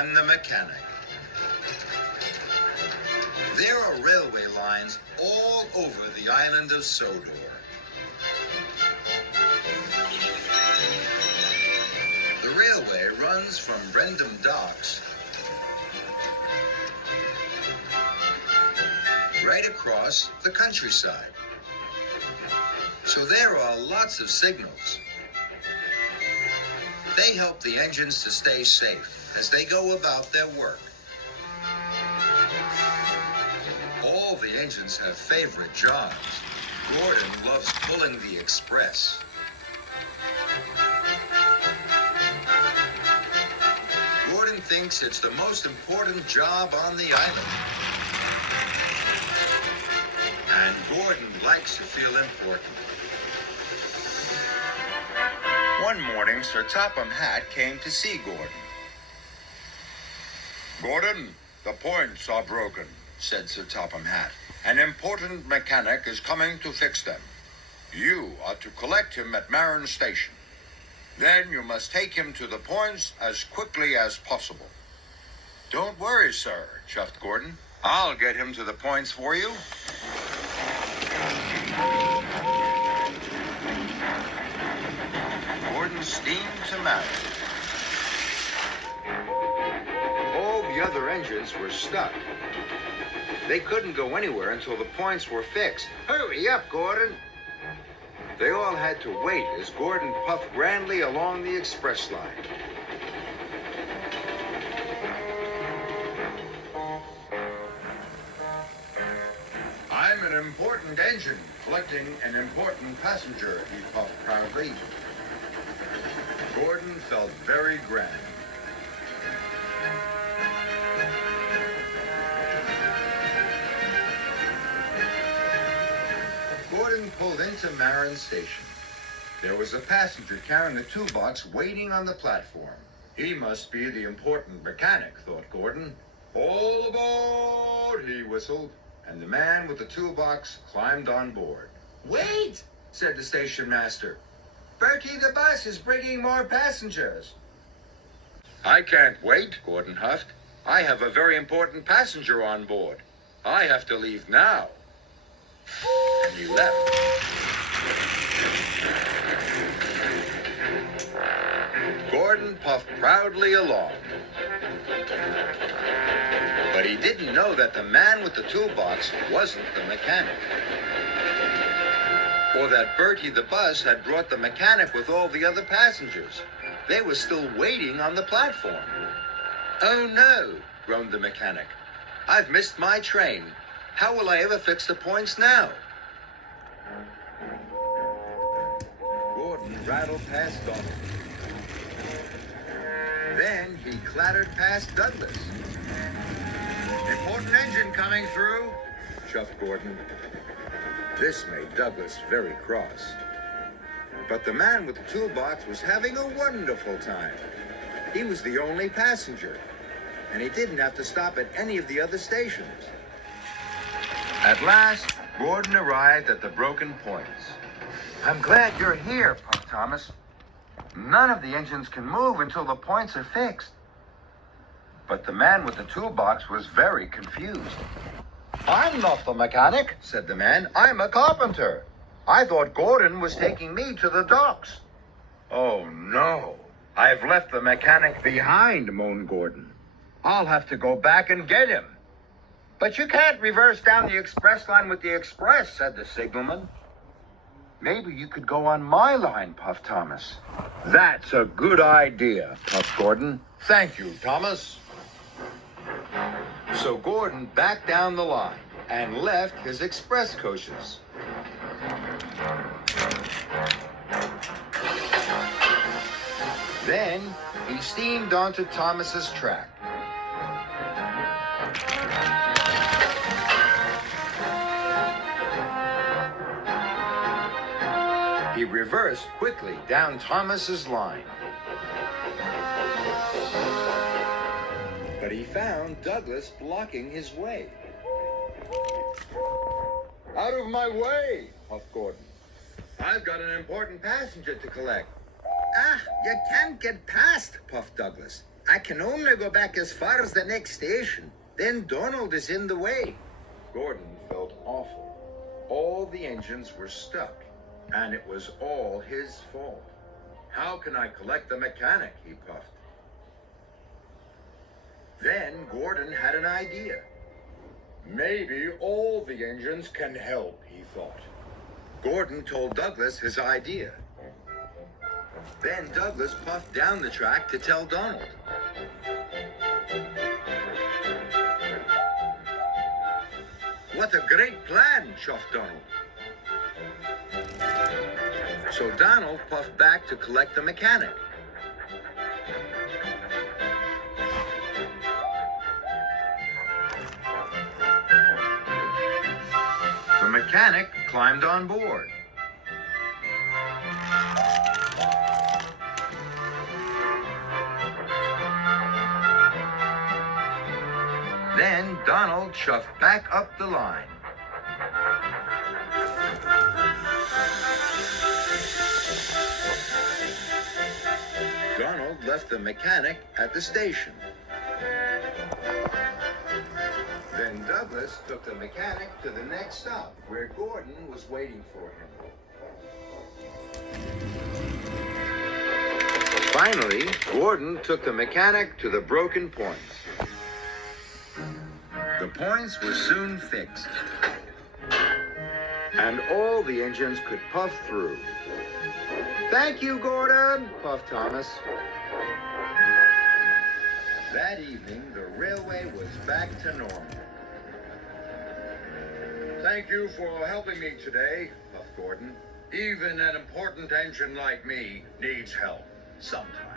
I'm the mechanic. There are railway lines all over the island of Sodor. The railway runs from Brendam Docks right across the countryside. So there are lots of signals. They help the engines to stay safe as they go about their work. All the engines have favorite jobs. Gordon loves pulling the express. Gordon thinks it's the most important job on the island. And Gordon likes to feel important. One morning, Sir Topham Hatt came to see Gordon. Gordon, the points are broken, Said Sir Topham Hatt. An important mechanic is coming to fix them. You are to collect him at Marin Station. Then you must take him to the points as quickly as possible. Don't worry, sir, chuffed Gordon. I'll get him to the points for you. Gordon steamed to Marin. All the other engines were stuck. They couldn't go anywhere until the points were fixed. Hurry up, Gordon! They all had to wait as Gordon puffed grandly along the express line. I'm an important engine, collecting an important passenger, he puffed proudly. Gordon felt very grand. Gordon pulled into Marin Station. There was a passenger carrying a toolbox waiting on the platform. He must be the important mechanic, thought Gordon. All aboard, he whistled, and the man with the toolbox climbed on board. Wait, said the station master. Bertie the bus is bringing more passengers. I can't wait, Gordon huffed. I have a very important passenger on board. I have to leave now. And he left. Gordon puffed proudly along. But he didn't know that the man with the toolbox wasn't the mechanic. Or that Bertie the bus had brought the mechanic with all the other passengers. They were still waiting on the platform. Oh no, groaned the mechanic. I've missed my train. How will I ever fix the points now? Gordon rattled past Donald. Then he clattered past Douglas. Important engine coming through, chuffed Gordon. This made Douglas very cross. But the man with the toolbox was having a wonderful time. He was the only passenger, and he didn't have to stop at any of the other stations. At last, Gordon arrived at the broken points. I'm glad you're here, puffed Thomas. None of the engines can move until the points are fixed. But the man with the toolbox was very confused. I'm not the mechanic, said the man. I'm a carpenter. I thought Gordon was taking me to the docks. Oh, no. I've left the mechanic behind, moaned Gordon. I'll have to go back and get him. But you can't reverse down the express line with the express, said the signalman. Maybe you could go on my line, puffed Thomas. That's a good idea, puffed Gordon. Thank you, Thomas. So Gordon backed down the line and left his express coaches. Then he steamed onto Thomas's track. He reversed quickly down Thomas's line. But he found Douglas blocking his way. Out of my way, puffed Gordon. I've got an important passenger to collect. Ah, You can't get past, puffed Douglas. I can only go back as far as the next station. Then Donald is in the way. Gordon felt awful. All the engines were stuck, and it was all his fault. How can I collect the mechanic, he puffed. Then Gordon had an idea. Maybe all the engines can help, he thought. Gordon told Douglas his idea. Then Douglas puffed down the track to tell Donald. What a great plan, chuffed Donald. So Donald puffed back to collect the mechanic. The mechanic climbed on board. Then Donald chuffed back up the line. Donald left the mechanic at the station. Then Douglas took the mechanic to the next stop, where Gordon was waiting for him. Finally, Gordon took the mechanic to the broken points. The points were soon fixed, and all the engines could puff through. Thank you, Gordon, puffed Thomas. That evening, the railway was back to normal. Thank you for helping me today, puffed Gordon. Even an important engine like me needs help sometimes.